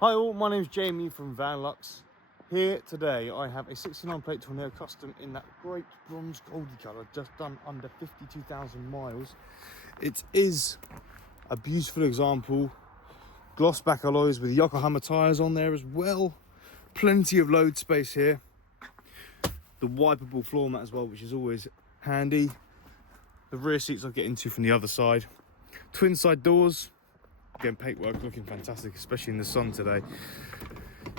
Hi all, my name's Jamie from Vanlux. Here today I have a 69 plate Tourneo custom in that great bronze goldy colour, just done under 52,000 miles. It is a beautiful example, gloss back alloys with Yokohama tyres on there as well. Plenty of load space here. The wipeable floor mat as well, which is always handy. The rear seats I'll get into from the other side. Twin side doors. Again, paintwork looking fantastic, especially in the sun today.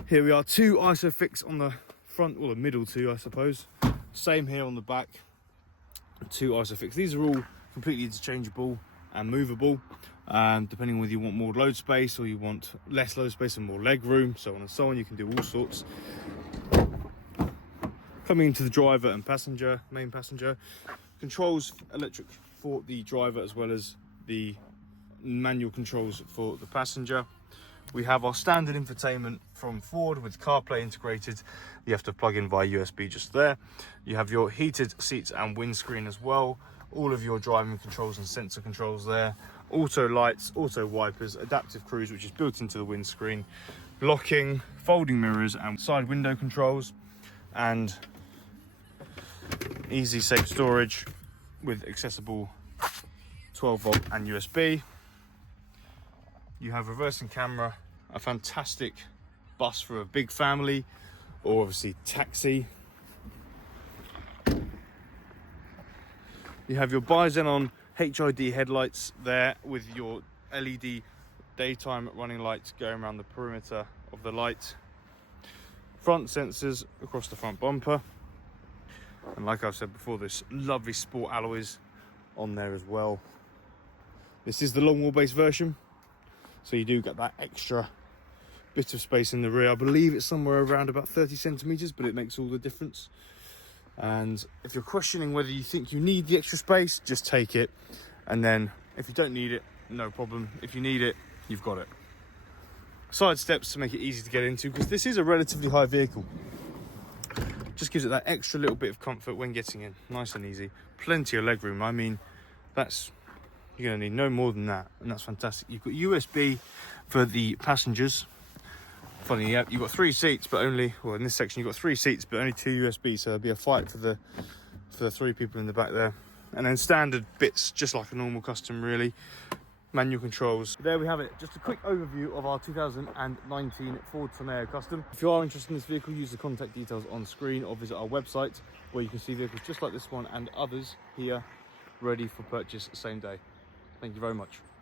Here we are, two Isofix on the front, or the middle two, I suppose. Same here on the back, two Isofix. These are all completely interchangeable and movable, depending on whether you want more load space or you want less load space and more leg room, so on and so on. You can do all sorts. Coming into the driver and passenger, main passenger, controls electric for the driver as well as the manual controls for the passenger. We have our standard infotainment from Ford with CarPlay integrated. You have to plug in via USB just there. You have your heated seats and windscreen as well. All of your driving controls and sensor controls there. Auto lights, auto wipers, adaptive cruise, which is built into the windscreen, locking, folding mirrors and side window controls, and easy safe storage with accessible 12 volt and USB. You have reversing camera, a fantastic bus for a big family, or obviously taxi. You have your bi-xenon HID headlights there with your LED daytime running lights going around the perimeter of the light. Front sensors across the front bumper. And like I've said before, this lovely sport alloys on there as well. This is the long wheelbase version, so you do get that extra bit of space in the rear. I believe it's somewhere around about 30 centimeters, but it makes all the difference. And if you're questioning whether you think you need the extra space, just take it. And then if you don't need it, no problem. If you need it, you've got it. Side steps to make it easy to get into, because this is a relatively high vehicle. Just gives it that extra little bit of comfort when getting in, nice and easy. Plenty of leg room. I mean, you're going to need no more than that, and that's fantastic. You've got USB for the passengers. Funny, yeah, you've got 3 seats, but only, well, in this section you've got 3 seats, but only 2 USB, so there'll be a fight for the 3 people in the back there. And then standard bits, just like a normal custom, really. Manual controls. There we have it, just a quick overview of our 2019 Ford Tourneo Custom. If you are interested in this vehicle, use the contact details on screen or visit our website, where you can see vehicles just like this one and others here ready for purchase same day. Thank you very much.